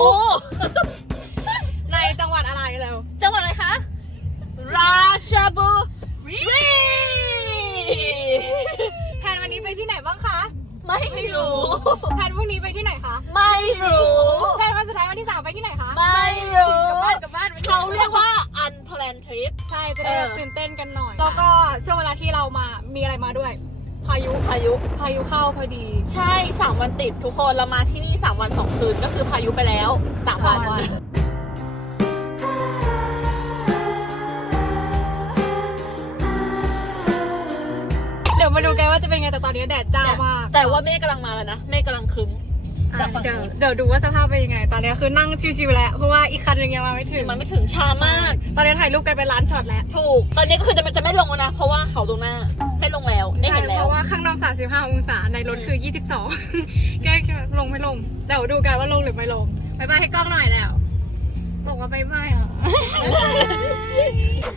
งู ในจังหวัดอะไรเร็วจังหวัดอะไรคะ ราชบุรีแผนวันนี้ไปที่ไหนบ้างคะ ไม่รู้แผนพรุ่งนี้ไปที่ไหนคะ ไม่รู้แผนวันสุดท้ายวันที่สามไปที่ไหนคะ ไม่รู้กลับบ้านกลับบ้านไม่ใช่เขาเรียกว่า unplanned trip ใช่จะได้แบบเออตื่นเต้นกันหน่อยแล้วก็ช่วงเวลาที่เรามามีอะไรมาด้วย พายุพายุพายุเข้าพอดี ใช่3วันติดทุกคนเรามาที่นี่3วัน2คืนก็คือพายุไปแล้ว3วันสามวัน เดี๋ยวมาดูกันว่าจะเป็นไงแต่ตอนนี้แดดจ้ามากแต่ว่าเมฆกำลังมาแล้วนะเมฆกำลังครึ้มอะ จากฝั่งเดี๋ยวนู้นเดี๋ยวดูว่าสภาพเป็นยังไง ตอนนี้คือนั่งชิวๆแล้ว เพราะว่าอีกคันหนึงยังมาไม่ถึงมันไม่ถึงช้ามาก ตอนนี้ถ่ายรูปกันเป็นล้านช็อตแล้วถูก ตอนนี้ก็คือจะจะไม่ลงแล้วนะ เพราะว่าเขาตรงหน้า ไม่ลงแล้ว ได้ใช่เห็นเพแล้วราะว่าข้างนอก 35 องศา ในรถคือ 22 แก้ลงไม่ลง เดี๋ยวดูกันว่าลงหรือไม่ลงบายบายให้กล้องหน่อยแล้ว บอกว่าบายบายอะ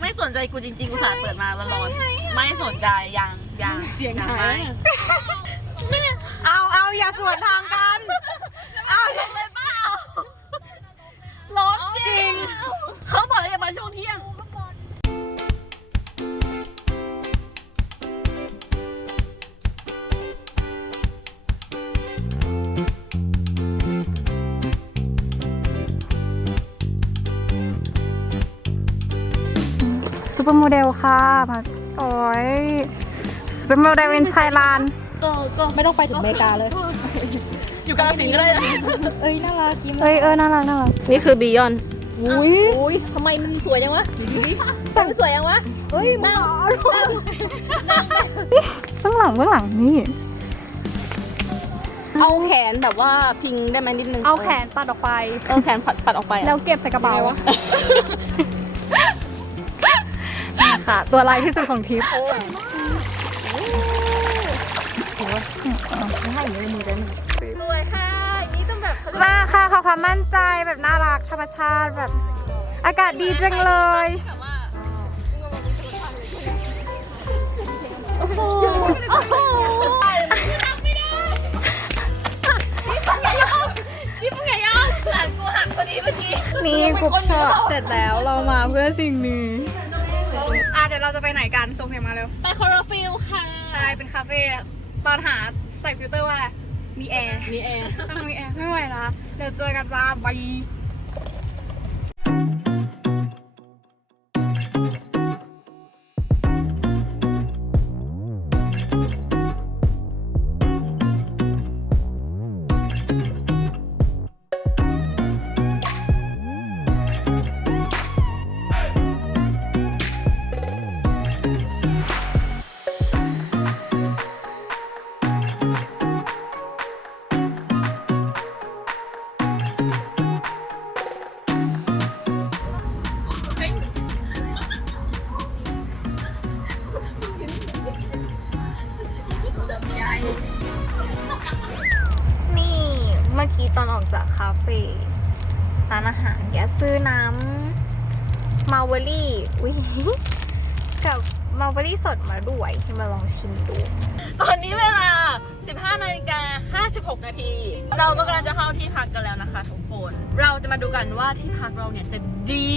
ไม่สนใจกูจริงๆ กูสาห์เปิดมาร้อนๆไม่สนใจยังยังเสียงหาย เอาเอาอย่าสวนทางกัน เอาเลยเปล่าร้อนจริง เขาบอกเลยจะมาช่วงเที่ยง ซูเปอร์โมเดลค่ะมาโอ้ยซูเปอร์โมเดลเป็นไทยแลนด์ ก็ก็ไม่ต้องไปถึงอเมริกาเลย อยู่กาลสินธุ์ก็ได้นะเอ้ยน่ารักยิ้มเอ้ยเออน่ารักน่ารักนี่คือ Beyond อุ้ยอุ้ยทำไมมันสวยจังวะทำไมสวยจังวะเฮ้ยมาเบื้องหลังเบื้องหลังนี่ เอาแขนแบบว่าพิงได้ไหมนิดนึงเอาแขนตัดออกไป เออแขนปัดปัดออกไปอะแล้วเก็บใส่กระเป๋านี่ค่ะ ตัวลายที่สุดของท ริปสวยค่ะนี่ต้องแบบมาค่ะขอความมั่นใจแบบน่ารักธรรมชาติแบบ อากาศดีจังเลยแบบว่าพี่มึงอย่ายอมหลานกูหักพอดีเมื่อกี้นี่กรุ๊ปช็อตเสร็จแล้วเรามาเพื่อสิ่งนี้อะเดี๋ยวเราจะไปไหนกันส่งเพลงมาเร็ว ไปคอร์ฟิลค่ะ ใช่ เป็นคาเฟ่ ตอนหาใส่ฟิลเตอร์ว่าอะไรมีแอร์มีแอร์ ต้องมีแอร์ไม่ไหวละเดี๋ยวเจอกันจ้าบาย ดมาด้วยมาลองชิมดู ตอนนี้เวลา 15นาฬิกา56 นาที เราก็กำลังจะเข้าที่พักกันแล้วนะคะทุกคน เราจะมาดูกันว่าที่พักเราเนี่ยจะดี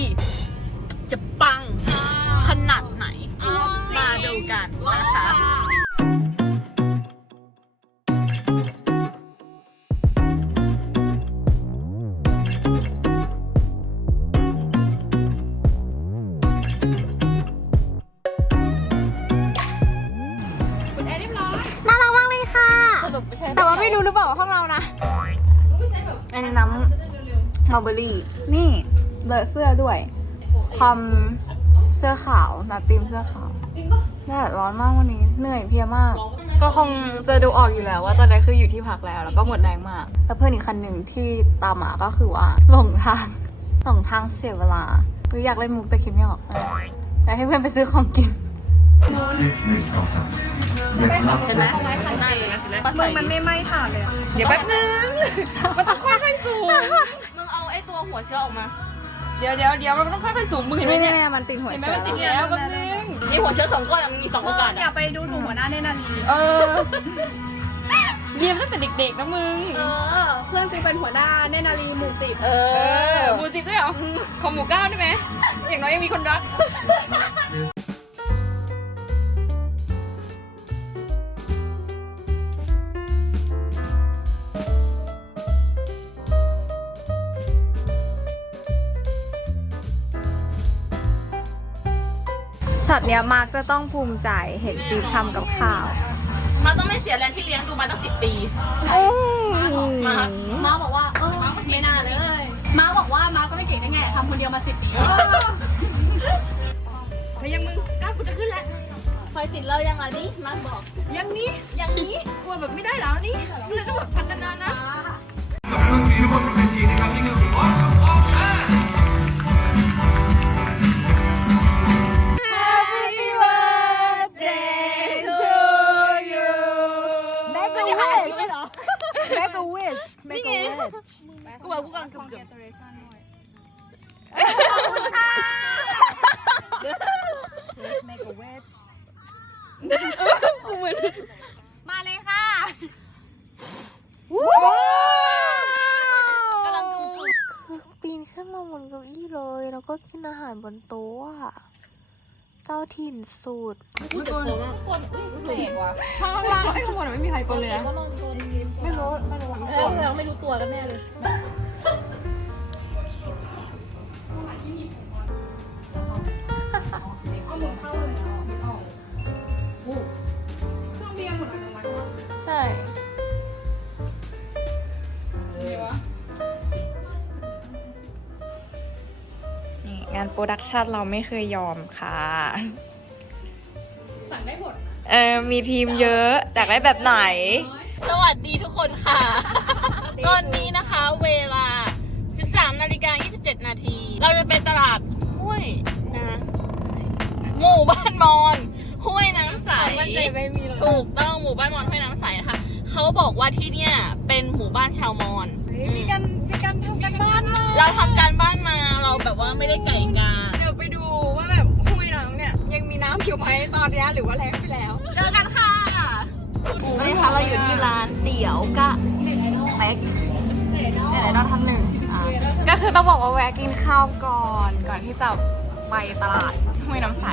จะปังขนาดไหน มาดูกันนะคะ ล่าว่าห้องเรานะอันนี้น้มาเบอรี่ นี่เลอะเสื้อด้วย ความเสื้อขาวนาตีมเสื้อขาวแดดร้อนมากวันนี้ เหนื่อยเพลียมาก ก็คงจะดูออกอยู่แล้วว่าตอนนี้คืออยู่ที่พักแล้ว แล้วก็หมดแรงมาก แล้วเพื่อนอีกคันหนึ่งที่ตามมาก็คือว่าหลงทาง หลงทางเสียเวลาคืออยากเล่นมุกแต่คิดไม่ออกเอออยากให้เพื่อนไปซื้อของกินหนึ่งสองสามเดี๋ยวรับเห็นไหมข้างหน้าเลยนะมึงมันไม่เดี๋ยวแป๊บนึง มันต้องค่อยๆสูง หัวเชื้อออกมา เดี๋ยวเดี๋ยวเดี๋ยวมันต้องค่อยๆสูงมึงเห็นไหมเนี่ยมันติดหัวเห็นไหมมันติดแล้วแป๊บนึงมีหัวเชื้อสองก้อนอะมันมีสองโอกาสอย่าอะไปดูถูกหัวหน้าเนนาลีเออเรียนตั้งแต่เด็กๆนะมึง เออ เพื่อนกูเป็นหัวหน้าเนนาลีหมู่สิบเอเอออ หมูสิบด้วยเหรอของหมูเก้าได้ไหมอย่างน้อยยังมีคนรัก ช็อตเนี้ยมาร์กจะต้องภูมิใจเห็นจีบทำกับข้าวมาต้องไม่เสียแรงที่เลี้ยงดูมาตั้งสิบปีมามาบอกว่าเออไม่น่าเลย มาบอกว่ามาก็ไม่เก่งได้ไงทำคนเดียวมาสิบปีแล้วยังมึงก้าวกูจะขึ้นแล้วไฟติดแล้วยังไงนี่มาบอก ยังนี้ยังนี้กลัวแบบไม่ได้แล้วนี่เลยต้องแบบพันนานๆนะ นี่ไง กูบอกกูกำลังเกือบๆมาเลยค่ะปีนขึ้นมาบนเก้าอี้เลย แล้วก็กินอาหารบนโต๊ะอะ เจ้าถิ่นสูตร ไม่โดนคนเสกว่ะข้างล่างไอ้ข้างบนไม่มีใครกลเลยไม่รู้ ไม่รู้ไม่รู้ตัวกันแน่เลย รดักชันเราไม่เคยยอมค่ะ สั่งได้หมดเออมีทีมเยอะอยากได้แบบไหน สวัสดีทุกคนค่ะ ตอนนี้นะคะเวลา 13 นาฬิกา 27 นาที เราจะไปตลาดห้วยน้ำใสหมู่บ้านมอนห้วยน้ำใส ถูกต้องหมู่บ้านมอนห้วยน้ำใสนะคะ เขาบอกว่าที่เนี่ยเป็นหมู่บ้านชาวมอญมีการมีการทำการบ้านมาเราทำการบ้านมา เราแบบว่าไม่ได้ไก่กาเดี๋ยวไปดูว่าแบบห้วยน้ำเนี่ย ยังมีน้ำอยู่ไหมตอนเนี้ยหรือว่าแล้งไปแล้ว เจอกันค่ะวันนี้นะคะเราอยู่ที่ร้านเตี๋ยวกะเต็กเน็ตไอดอลท่านหนึ่งอะก็คือต้องบอกว่าแวะกินข้าวก่อนก่อนที่จะไปตลาดห้วยน้ำใส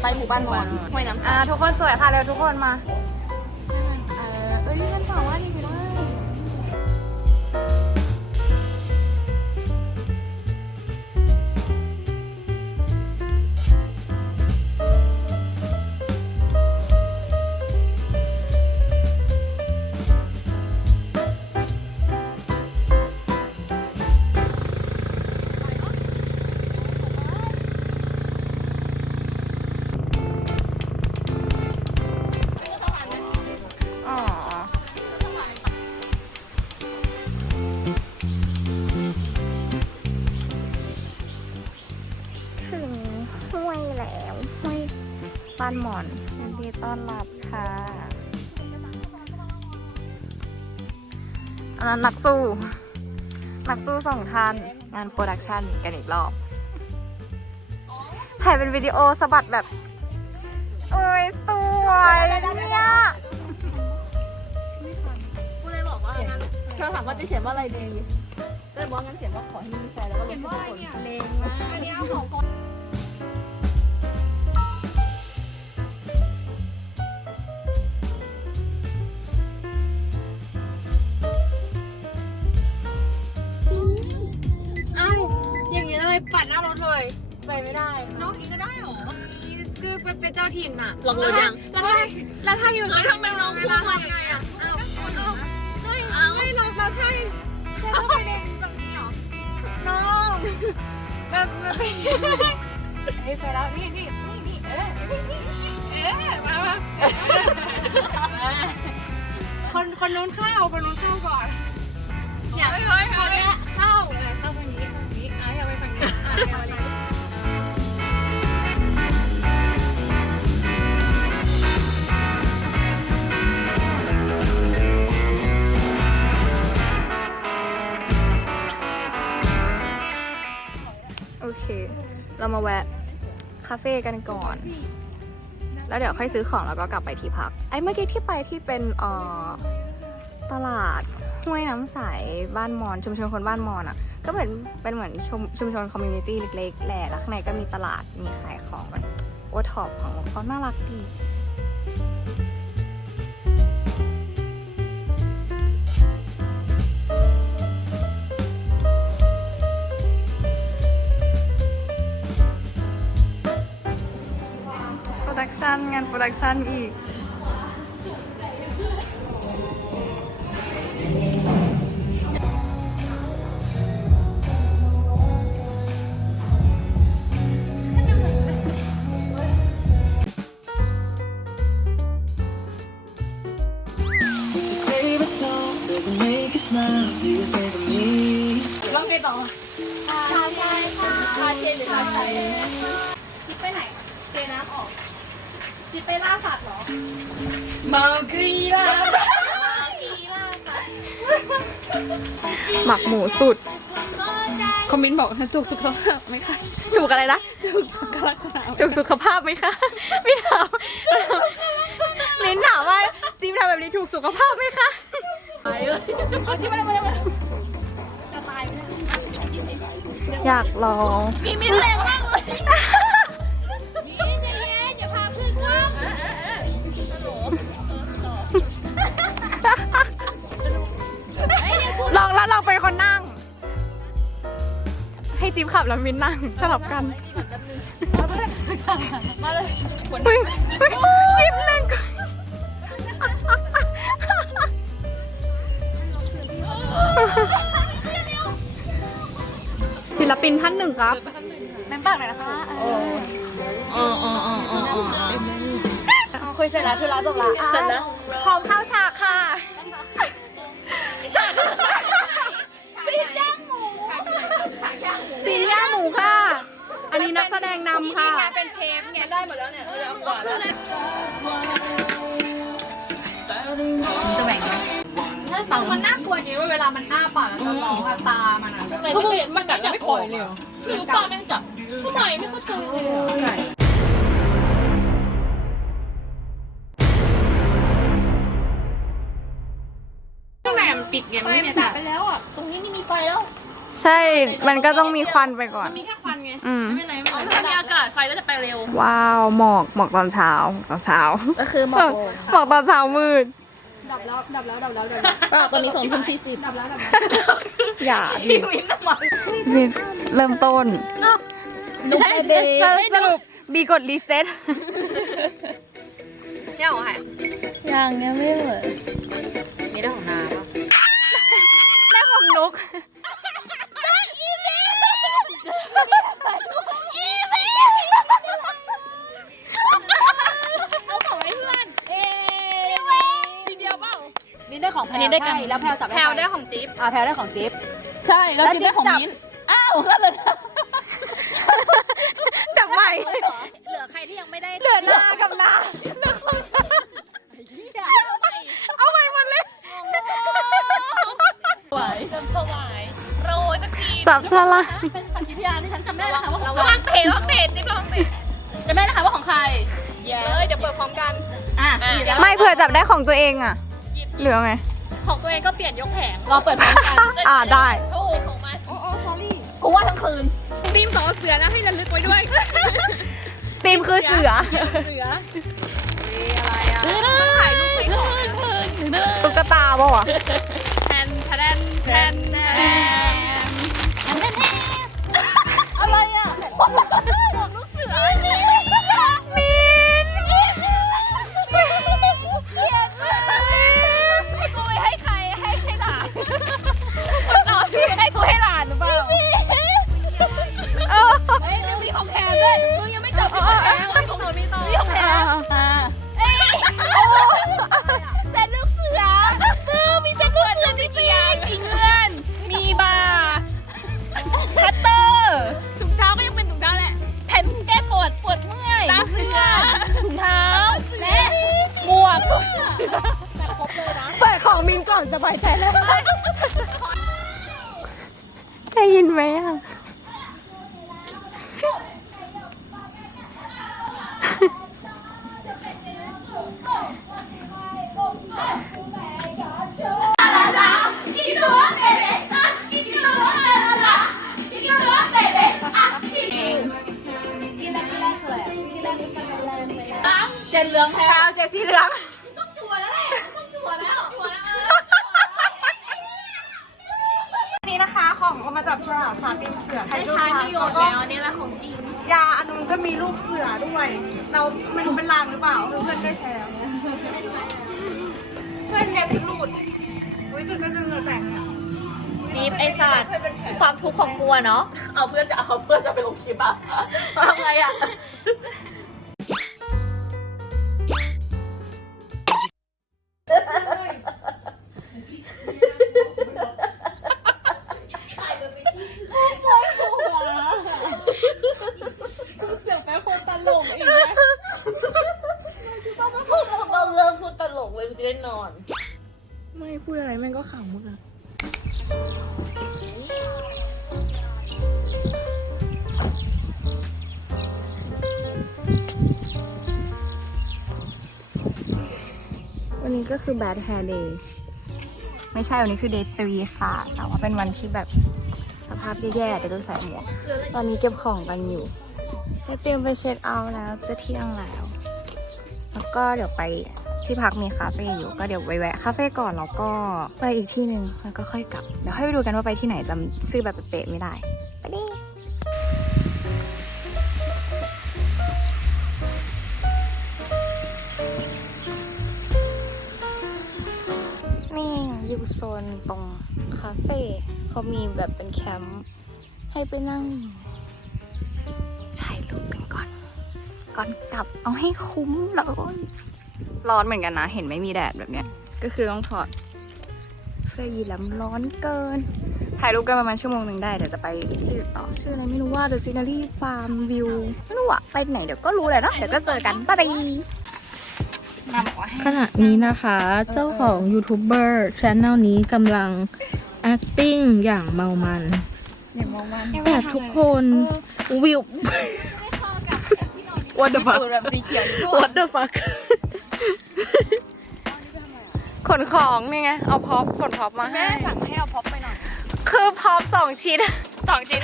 ไปหมู่บ้านมอนห้วยน้ำใสอ่าทุกคนสวยค่ะเร็วทุกคนมา เออเอ้ยมันสามาร นนั้นนักสู้ นักสู้สองท่านงานโปรดักชันกันอีกรอบ ถ่ายเป็นวิดีโอสะบัดแบบ โอ้ยสวยเนี่ยกูเลยบอกว่างั้นเธอถามว่าจะเขียนว่าอะไรดีก็เลยบอกว่างั้นเขียนว่าขอให้มีแฟนแล้วก็เขียนว่าเนี่ยเลงมากอันเนี้ยของ ถิ่นอะลองเลยยังแล้วถ้าแล้วถ้าอยู่เฮ้ยทำไมน้องพูดมายังไงอะอ้าวอ้าวไม่ไม่เราเราถ้าฉันต้องไปเดินตรงนี้เหรอน้องแบบแบบเป็นเฮ้ยไปแล้วนี่นี่นี่นี่เออเอ๊ะมามาคนคนนู้นเข้าคนนู้นเข้าก่อนเนี่ยคนเนี้ยเข้าเออเข้าฝั่งนี้เข้าฝั่งนี้อะอย่าไปฝั่งนี้อะาเฟ่กันก่อน แล้วเดี๋ยวค่อยซื้อของแล้วก็กลับไปที่พัก ไอ้เมื่อกี้ที่ไปที่เป็นเอ่อตลาดห้วยน้ำใสบ้านมอน ชุมชนคนบ้านมอนอะ ก็เหมือนเป็นเหมือนชุมชุมชนคอมมูนิตี้เล็กๆแหละแล้วข้างในก็มีตลาดมีขายของแบบโอท็อปของเขาน่ารักดี ดักชันงานโปรดักชันอีก อมเมนต์บอกนะถูกสุขภาพไหมคะถูกอะไรนะถูกสุขลักษณะถูกสุขภาพไหมคะมิ้นถามมิ้นถามว่าจิมทำแบบนี้ถูกสุขภาพไหมคะอยากลองมีมิ้นแรงมากเลยลองแล้วลองเป็นคนนั่ง ให้จิ๊บขับแล้วมินนั่งสลับกันมาเลยอุ๊ยอุ๊ยจิ๊บนั่งก่อนศิลปินท่านหนึ่งครับแม่งปากหน่อยนะคะอ๋ออ๋ออ๋ออ๋ออ๋อคุยเสร็จแล้วธุระจบละเสร็จแล้วพร้อมเข้าฉ อันนี้นักแสดงนำค่ะ เป็นเชฟไงได้หมดแล้วเนี่ยเราจะเอาก่อนแล้วฟังมันน่ากลัวจริงว่าเวลามันอ้าปากแล้วจะร้องแบบตา มันอะทำไมไม่มันกัดไม่ปล่อยเลยเหรอหรือปลาไม่จับทำไมไม่เข้าใจเลยทำไมมันปิดไงมันไม่มีอากาศไปแล้วอะ ตรงนี้นี่มีไฟแล้ว ใช่ มันก็ต้องมีควันไปก่อน มีแค่ควันไง อืม ไม่เป็นไรไม่อ๋อเป็นไรถ้ามีอากาศไฟก็จะไปเร็ว ว้าว หมอก หมอกตอนเช้าตอนเช้า ก็คือหมอกหมอกตอนเช้ามืด ดับแล้ว ดับแล้ว ดับแล้วดับแล้วตอนนี้สองทุ่มสี่สิบดับแล้วดับแล้ว อย่าดิวินเริ่มต้นไม่ใช่เบสรุปบีกดรีเซ็ตเนี่ยของใครยังยังไม่เหมือนนี่ได้ของนาปะได้ของนุก บินได้ของแพลวใช่แล้วแพลวจับได้แพลวใครได้ของจิ๊บอ่าแพลวได้ของจิ๊บ ใช่แล้วจิ๊บได้ของมิ้นอ้าวก็เลย จับใหม่เหลือใครที่ยังไม่ได้เหลือหน้ากับหน้าเอาใหม่หมดเลยโรยสักทีจับสลายเป็นสักขีพยานที่ฉันจำได้นะคะว่าของระวังเตะระวังเตะจิ๊บระวังเตะจำได้นะคะว่าของใคร เย้เดี๋ยวเปิดพร้อมกัน อะไม่เผื่อจับได้ของตัวเองอะ เหลือไง ของตัวเองก็เปลี่ยนยกแผงรอเปิดพร้อมกันอ่าได้ ถูกของมันโอ้โอ้ sorry กูว่าทั้งคืนทีมสองเสือนะให้ระลึกไว้ด้วยตีมคือเสือเสือต้องถ่ายรูปไว้ก่อน ตุ๊กตาปะวะ เปิดของมินก่อนสบายใจแล้วได้ยินไหมอะ เพื่อนเนี่ยพิรุดอุ้ยตื่นเต้นจังเลยแต่งเนี่ยจี๊บไอสัตว์ความทุกข์ของกูอะเนาะ เอาเพื่อนจะเอาเพื่อนจะไปลงคลิปอะทำไงอะ วันนี้ก็คือ bad hair day ไม่ใช่วันนี้คือ day 3 ค่ะ แต่ว่าเป็นวันที่แบบสภาพแย่ๆเดี๋ยวจะใส่หมวก ตอนนี้เก็บของกันอยู่จะเตรียมไปเช็คเอาท์แล้วจะเที่ยงแล้ว แล้วก็เดี๋ยวไปที่พักมีคาเฟ่อยู่ ก็เดี๋ยวไปแวะคาเฟ่ก่อนแล้วก็ไปอีกที่หนึ่งแล้วก็ค่อยกลับ เดี๋ยวให้ไปดูกันว่าไปที่ไหนจำชื่อแบบเป๊ะๆไม่ได้ ไปดิ เฟ่เขามีแบบเป็นแคมป์ให้ไปนั่งถ่ายรูปกันก่อน ก่อนกลับเอาให้คุ้มเลยร้อนเหมือนกันนะ เห็นไม่มีแดดแบบเนี้ย ก็คือต้องถอดเสื้อยีนแล้วร้อนเกิน ถ่ายรูปกันประมาณชั่วโมงหนึ่งได้ เดี๋ยวจะไปที่ต่อชื่ออะไรไม่รู้ว่า The Scenery Farm View ไม่รู้อะไปไหนเดี๋ยวก็รู้แหละเนาะเดี๋ยวก็เจอกันบ๊ายบายขณะนี้นะคะ เจ้าของยูทูบเบอร์ช anel นี้กำลัง acting อย่างเมามัน อย่ามองว่าแต่ทุกคนวิว What the fuck แบบสีเขียว What the fuck ขนของนี่ไง เอาพร็อพขนพร็อพมาให้แม่สั่งให้เอาพ็อปไปหน่อย คือพร็อพสองชิ้น สองชิ้น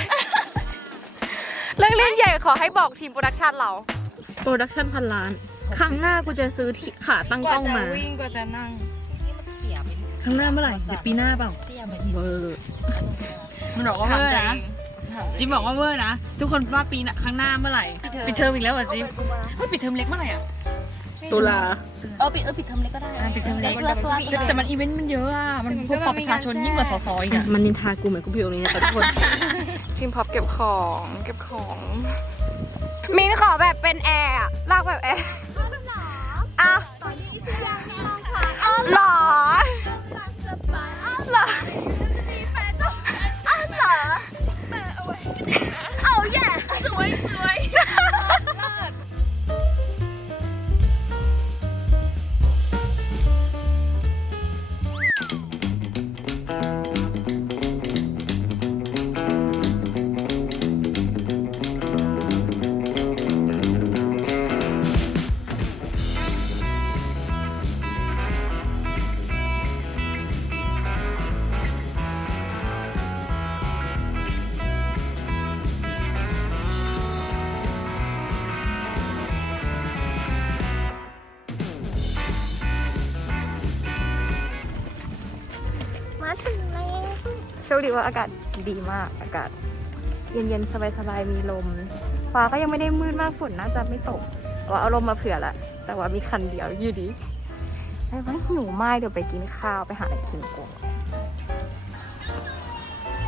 เรื่องเล่นใหญ่ขอให้บอกทีมโปรดักชันเรา โปรดักชันพันล้าน ครั้งหน้ากูจะซื้อที่ขาตั้งกกว่าล้องจะมา วิ่งกว่าจะนั่ง ครั้งหน้าเมื่อไหร่ เดี๋ยวปีหน้าเปล่า เวอร์มันบอกว่าเวอร์นะจิมบอกว่าเวอร์นะ ทุกคนว่าปีหน้าครั้งหน้าเมื่อไหร่ปิดเทอมอีกแล้วเหรอจิมไม่ปิดเทอมเล็กเมื่อไหร่อะตุลาเออปิดเออปิดเทอมเล็กก็ได้ปิดเทอมเล็กเพื่อตัวแต่มันอีเวนต์มันเยอะอะ มันพบปะประชาชนยิ่งกว่าสสอีกอะมันนินทากูเหมือนกูพิวนี่แต่ทุกคนทีมพ็อปเก็บของเก็บของมินขอแบบเป็นแอร์อะลากแบบแอร์อะหรอ โชคดีว่าอากาศดีมาก อากาศเย็นๆสบายๆมีลม ฟ้าก็ยังไม่ได้มืดมากฝุ่นน่าจะไม่ตกว่าเอาลมมาเผื่อละ แต่ว่ามีคันเดียวอยู่ดีไอ้ว่าหิวมากเดี๋ยวไปกินข้าวไปหาอะไรกินก่อน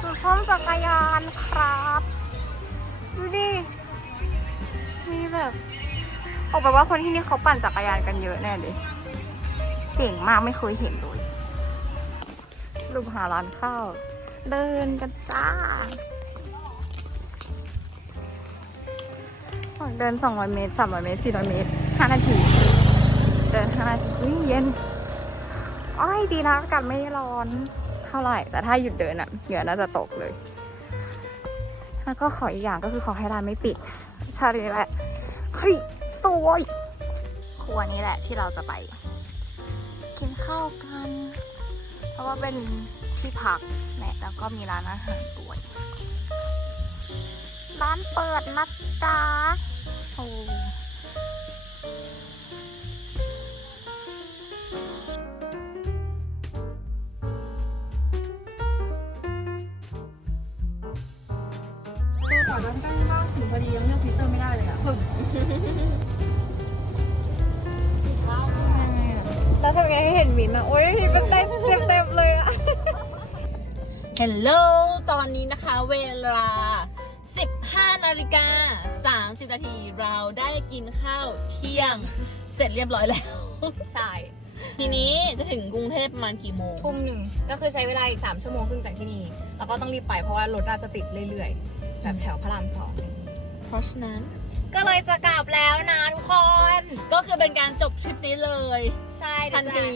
สุดช่องจักรยานครับดูดิมีแบบออกไปว่าคนที่นี่เขาปั่นจักรยานกันเยอะแน่เลยเจ๋งมากไม่เคยเห็นเลยรูปหาร้านข้าว เดินกันจ้าเดิน 200 เมตร 300 เมตร 400 เมตร 5 นาที เดิน 5 นาทีอุ๊ยเย็นอ้อยดีนะอากาศไม่ร้อนเท่าไหร่ แต่ถ้าหยุดเดินอะเหงื่อน่าจะตกเลย แล้วก็ขออีกอย่างก็คือขอให้ร้านไม่ปิดชาลีแหละเฮ้ยสวยครัวนี้แหละที่เราจะไป กินข้าวกัน เพราะว่าเป็น ที่พักแหละแล้วก็มีร้านอาหารด้วย ร้านเปิดนะจ๊ะโอ้ขอด้านใกล้มากถึงพอดียังเลือกพิเตอร์ไม่ได้เลยอะแล้วทำไงให้เห็นมินอะโอ้ยเป็น ฮัลโหล ตอนนี้นะคะเวลา 15 นาฬิกา 30 นาที เราได้กินข้าวเที่ยง เสร็จเรียบร้อยแล้ว ใช่ทีนี้จะถึงกรุงเทพประมาณกี่โมง ทุ่มหนึ่งก็คือใช้เวลาอีก 3 ชั่วโมงครึ่งจากที่นี่ แล้วก็ต้องรีบไปเพราะว่ารถน่าจะติดเรื่อยๆ แบบแถวพระรามสองเพราะฉะนั้น ก็เลยจะกลับแล้วนะทุกคน ก็คือเป็นการจบทริปนี้เลย ใช่ทันที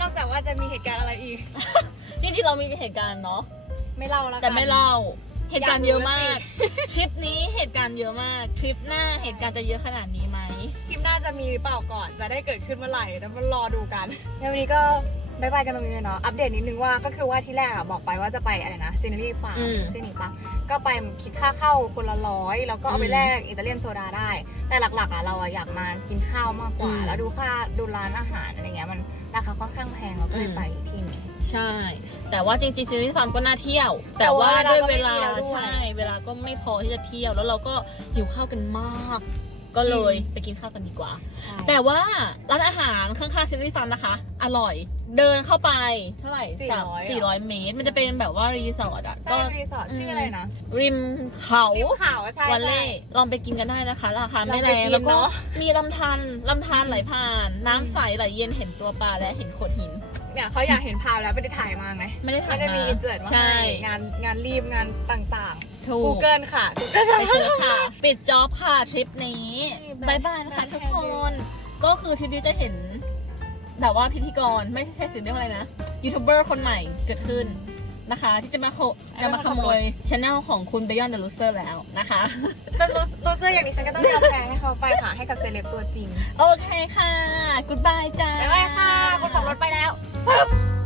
นอกจากว่าจะมีเหตุการณ์อะไรอีก จริงๆเรามีเหตุการณ์เนาะ ไม่เล่าแล้วกัน แต่ไม่เล่า เหตุการณ์เยอะมากอยากรู้ทริปนี้เหตุการณ์เยอะมากทริปหน้าเหตุการณ์จะเยอะขนาดนี้ไหมทีมหน้าจะมีหรือเปล่าก่อน จะได้เกิดขึ้นเมื่อไหร่แล้วมารอดูกันในวันนี้ก็บายบายกันตรงนี้เลยเนาะ อัปเดตนิดนึงว่าก็คือว่าที่แรกอะบอกไปว่าจะไปอะไรนะซีนารีฟาร์อืมชื่อนี้ปะก็ไปคิดค่าเข้าคนละร้อยแล้วก็เอาไปอืมแลกอิตาเลียนโซดาได้ แต่หลักๆอะเราอะอยากมากินข้าวมากกว่า อืมแล้วดูค่าดูร้านอาหารอะไรเงี้ยมันราคาค่อนข้างแพงเราก็เลยอืม ไปที่นี้ใช่ แต่ว่าจริงๆซีรีส์ฟาร์มก็น่าเที่ยว แต่แต่ว่าว่าด้วยเวลาเวลาก็ไม่มีแล้วด้วยใช่เวลาก็ไม่พอที่จะเที่ยวแล้วเราก็หิวข้าวกันมาก ก็เลยไปกินข้าวกันดีกว่า แต่ว่าร้านอาหารข้างๆซีรีส์ฟาร์มนะคะ อร่อยเดินเข้าไปเท่าไหร่สามสี่ร้อยเมตร มันจะเป็นแบบว่ารีสอร์ทอะใช่ก็รีสอร์ทชื่ออะไรนะ ริมเขาริมเขาใช่วันใช่เล่ลองไปกินกันได้นะคะ ราคาไม่ลองแรไปงกินแล้วก็เนอะมีลำธารลำธารไหลผ่าน น้ำใสไหลเย็นเห็นตัวปลาและเห็นโขดหิน เนี่ยเขาอยากเห็นภาพแล้วไม่ได้ถ่ายมาไหมไม่ได้ถ่ายไม่ได้มีมาอินเสิร์ตมาใช่ให้งานงานรีบงานต่างถูๆก Google ค่ะ Google จะไปเจอค่ะ ปิดจ็อบค่ะทริปนี้นี่บายบายนะคะแบทุกแฮคน ก็คือทริปนี้จะเห็น แบบว่าพิธีกรไม่ใช่ใช่สิ่งเรียกว่าอะไรนะยูทูบเบอร์คนใหม่เกิดขึ้นนะคะ ที่จะมาโคจะมาขโมยช anel ของคุณ Beyond the Loser แล้วนะคะแล้วรู้รู้สึกอย่างนี้ฉันก็ต้องยอมแพ้ให้เขาไปค่ะ ให้กับเซเลบตัวจริง โอเคค่ะ goodbye จ้าบ๊ายบายค่ะคนขับรถไปแล้ว Help!